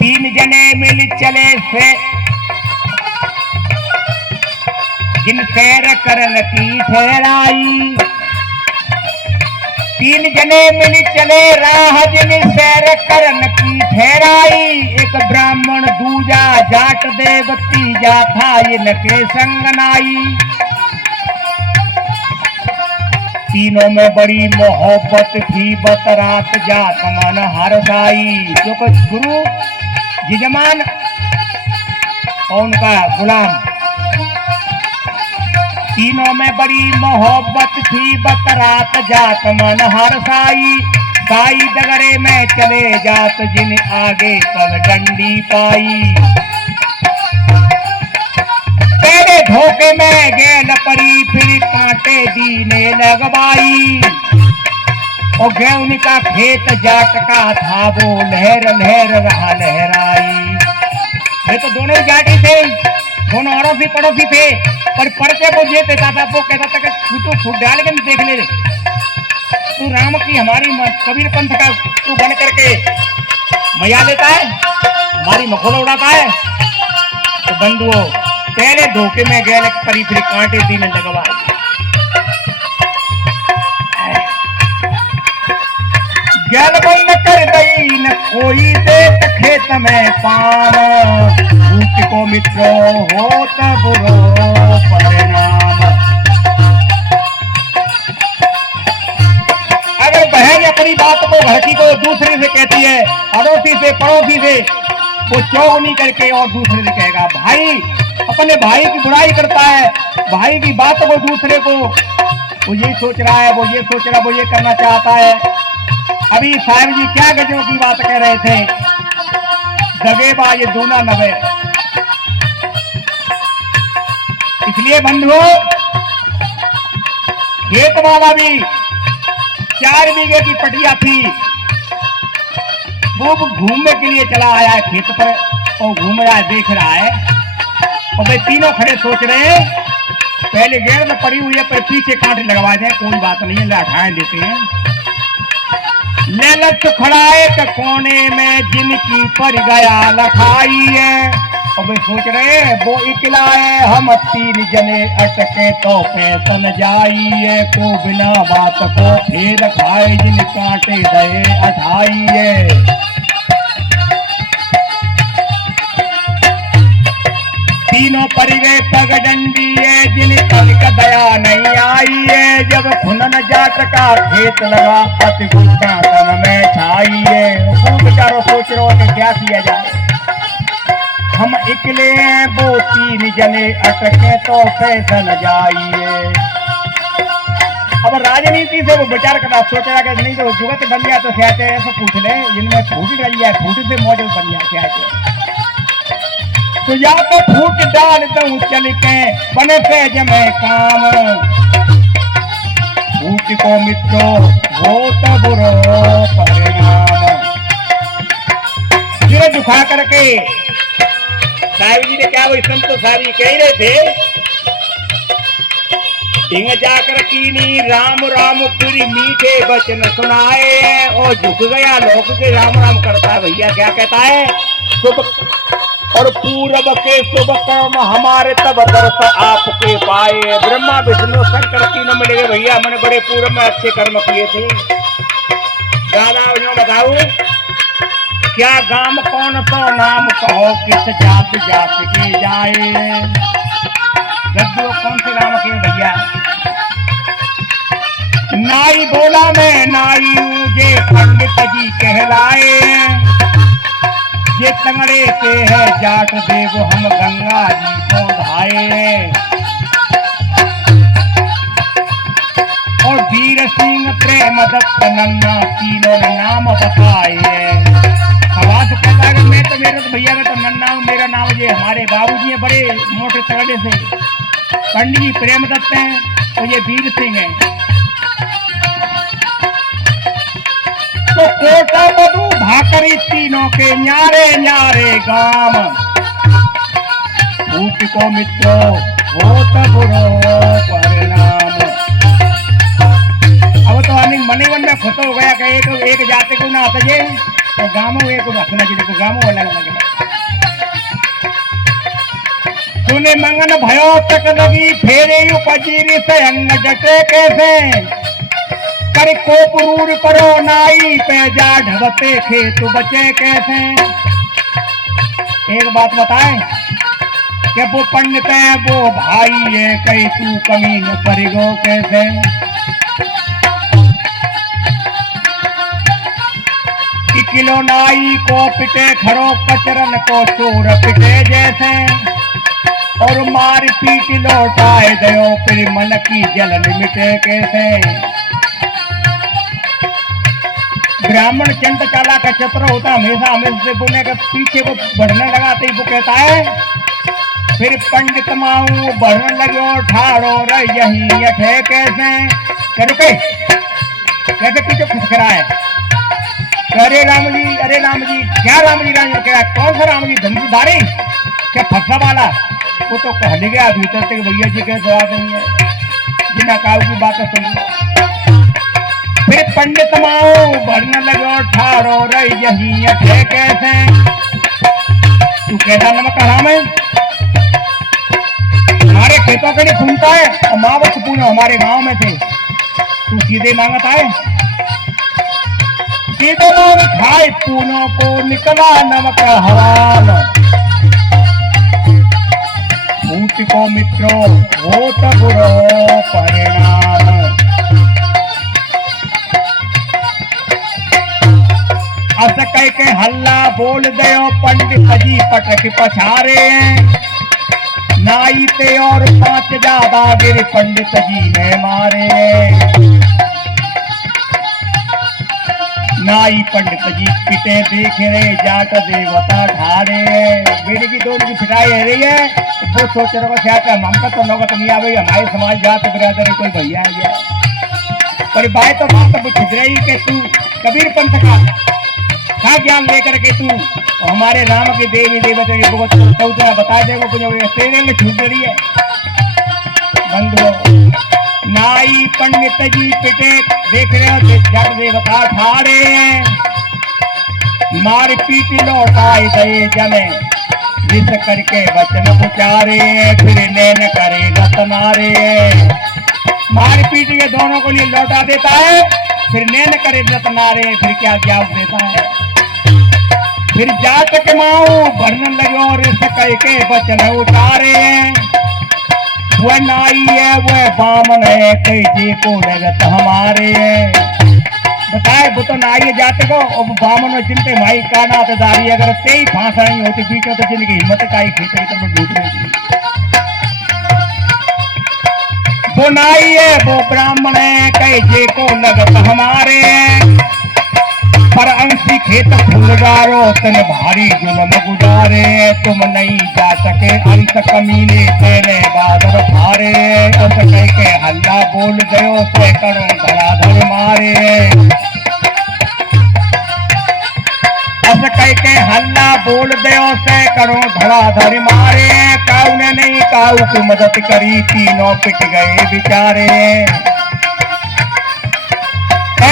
तीन जने मिल चले से जिन सैर करन की ठहराई। तीन जने मिल चले राह जिन सैर करन की ठहराई। एक ब्राह्मण दूजा जाट देव तीजा था इनके संग नाई। तीनों में बड़ी मोहब्बत थी बतरात जात मन हरसाई। जो कुछ गुरु यजमान और उनका गुलाम, तीनों में बड़ी मोहब्बत थी बतरात जात मन हरसाई। साई दगरे में चले जात जिन आगे पगडंडी पाई। तेरे धोखे में गेल परी फिर कांटे दीने लगवाई। और गेहूं का खेत जाट का था वो लहर लहर रहा लहराई। ये तो दोनों जाटी थे, दोनों अड़ोसी पड़ोसी थे, पर पढ़ते वो ये देता था, वो कहता था कि फूटो फूट डाल के देख ले, तू राम की हमारी कबीर पंथ का तू बन करके मजा लेता है, हमारी मखोला उड़ाता है। तो बंधुओं पहले धोखे में गए परी फिर कांटे दी में लगवाई। गैल बंद कर दई न कोई देत खेत में पान। भूत को मित्रो होत बुरो परिणाम। अगर बहन अपनी बात को घर की को दूसरे से कहती है, अड़ोसी से पड़ोसी से, वो चौगनी करके और दूसरे से कहेगा। भाई अपने भाई की बुराई करता है, भाई की बात को दूसरे को, वो ये सोच रहा है, वो ये सोच रहा है, वो ये करना चाहता है। अभी साहब जी क्या गजों की बात कह रहे थे, दगेबाज दूना नवे। इसलिए बंधुओं खेत वाला भी 4 बीघे की पटिया थी, वो घूमने के लिए चला आया है खेत पर और घूम रहा है, देख रहा है। और वे तीनों खड़े सोच रहे हैं पहले गेर में पड़ी हुई है पर पीछे कांटे लगवा दें, कोई बात नहीं है, लठाएं देते हैं। ललच खड़ा एक कोने में जिनकी पर गया लखाई है। और वे सोच रहे हैं वो इकला है, हम 3 जने अटके तो पैसन जाई है। को बिना बात को फेर खाए जिन कांटे दे अठाई है। तीनों पर गए पगडंडी है जिन तनिक दया नहीं आई है। जब खुनन जाट का खेत लगा अति गुस्सा तन में छाई है। वो बेचारो सोच रहे हो कि क्या किया जाए, हम इकले हैं वो 3 जने अटके तो फैसल जाइए। अब राजनीति से वो विचार करना सोच रहा कि नहीं तो जुगत बन गया तो कहते हैं ऐसा पूछ ले, जिनमें फूट बन गया फूट से मॉडल बन गया कहते। तो या तो फूट डाल दूं चल के बने पे जमे काम। फूट को मित्रो हो तो बुरो परिणाम। सिर झुका करके साहब जी ने क्या वो संतो साहब जी कह रहे थे, ढिंग जाकर कीनी राम राम पूरी मीठे वचन सुनाए। और झुक गया लोग के राम राम करता है भैया, क्या कहता है, शुभ और पूरब के शुभ कर्म हमारे तब दर्श आपके पाए। ब्रह्मा विष्णु शंकर तीनों मिले भैया, मैंने बड़े पूर्व में अच्छे कर्म किए थे। दादा बताओ क्या गाम कौन तो नाम कहो, किस जात जात के जाए। गद्दू कौन से नाम के भैया, नाई बोला मैं नाई जे पंडित जी कहलाए। ये तंगड़े के है जाट देव हम गंगा जी को धाये। और वीर सिंह प्रेम दत्त नन्ना तीनों ने नाम बताए। आवाज कहता है मैं तो मेरे तो भैया मैं तो नन्ना हूँ, मेरा नाम ये हमारे बाबूजी है बड़े मोटे तगड़े से, पंडित जी प्रेम दत्त हैं तो ये वीर सिंह है। तो कोटा बधू भाकरी तीनों के न्यारे न्यारे गाम। फूट को मित्रो होत बुरो परिणाम। अब तो मनीवन में खुश हो गया कि एक जाते को ना सजे तो गामो एक रखना जी देखो गामो अलग अलग है। सुने मंगन भयो तक लगी फेरे उपजीरी से अंग डटे कैसे कर कोपरूर करो नाई पे जा ढबते खेत बचे कैसे। एक बात बताएं कि वो पंडित है वो भाई है कई तू कमीन परिगो कैसे। कि किलो नाई को पिटे खरो कचरन को चोर पिटे जैसे और मार पीट लौटाए दयो फिर मन की जलन मिटे कैसे। ब्राह्मण चंट चाला का चत्र होता हमेशा हमेशा बोलने के पीछे वो बढ़ने लगा तो वो कहता है फिर पंडित माऊ बढ़ने लगे ठाड़ो रे यही अठे कैसे। रुके कैसे पीछे खिसकरा है। अरे राम जी क्या राम जी कह कौन सा राम जी धनुधारी क्या फंसा वाला। वो तो कह गया भीतर से भैया जी के जवाब नहीं है जिना काऊ की बात सुन। फिर पंडित माओ भरने लगो ठारो रे यही अठे कैसे। तू कैसा नमक हराम है हमारे खेतों के लिए घूमता है और मावत पूनो हमारे गांव में थे तू सीधे मांगता है। सीधे मांग खाए पूनों को निकला नमक हराम भूत को मित्रों होत बुरो परिणाम। अस कह के हल्ला बोल दयो पंडित जी पटक पछारे नाई ते और 5 ज्यादा गिर पंडित जी ने मारे। नाई पंडित जी पिटे देख रहे जाट देवता ढारे। बेटे की दो की पिटाई है रही है वो सोच रहे क्या हमका तो नौकत नहीं आ गई हमारे समाज जात बिरादर कोई भैया आ गया पर भाई तो बात बुझ रही कि तू कबीर पंथ का ज्ञान लेकर के तू हमारे राम के देवी देवता के बहुत बता दे वो छूट रही है। बंधुओं नाई पंडित जी पिटे देख रहे हो जट देवता ठाड़े मार पीट लौटाए दे जने जिस करके वचन उचारे फिर नैन करे रतनारे। मार पीट के दोनों को लिए लौटा देता है फिर नैन करे रतनारे फिर क्या जवाब देता है। फिर जाट के माऊ भरने लगे और कह के वचन उतारे। वह नाई है वह बामन है कई जी को लगत हमारे। बताए वो तो नाई जाते को और बामन चिंते भाई का नातदारी अगर तेई फांसा नहीं होती बीच में तो जिंदगी हिम्मत का ही खेत की तरफ डूब रही। वो नाई है वो ब्राह्मण है कई जी को लगत हमारे। पर अंशी खेत फुलगारो तन भारी जुलम गुजारे तुम नहीं जा सके अंत कमीने तेरे बादर भारे। अस कह के हल्ला बोल गयो सैकड़ों धड़ाधड़ मारे। अस कह के हल्ला बोल गयो सैकड़ों धड़ाधड़ मारे। काऊ ने नहीं काऊ की मदद करी तीनों पिट गए बेचारे।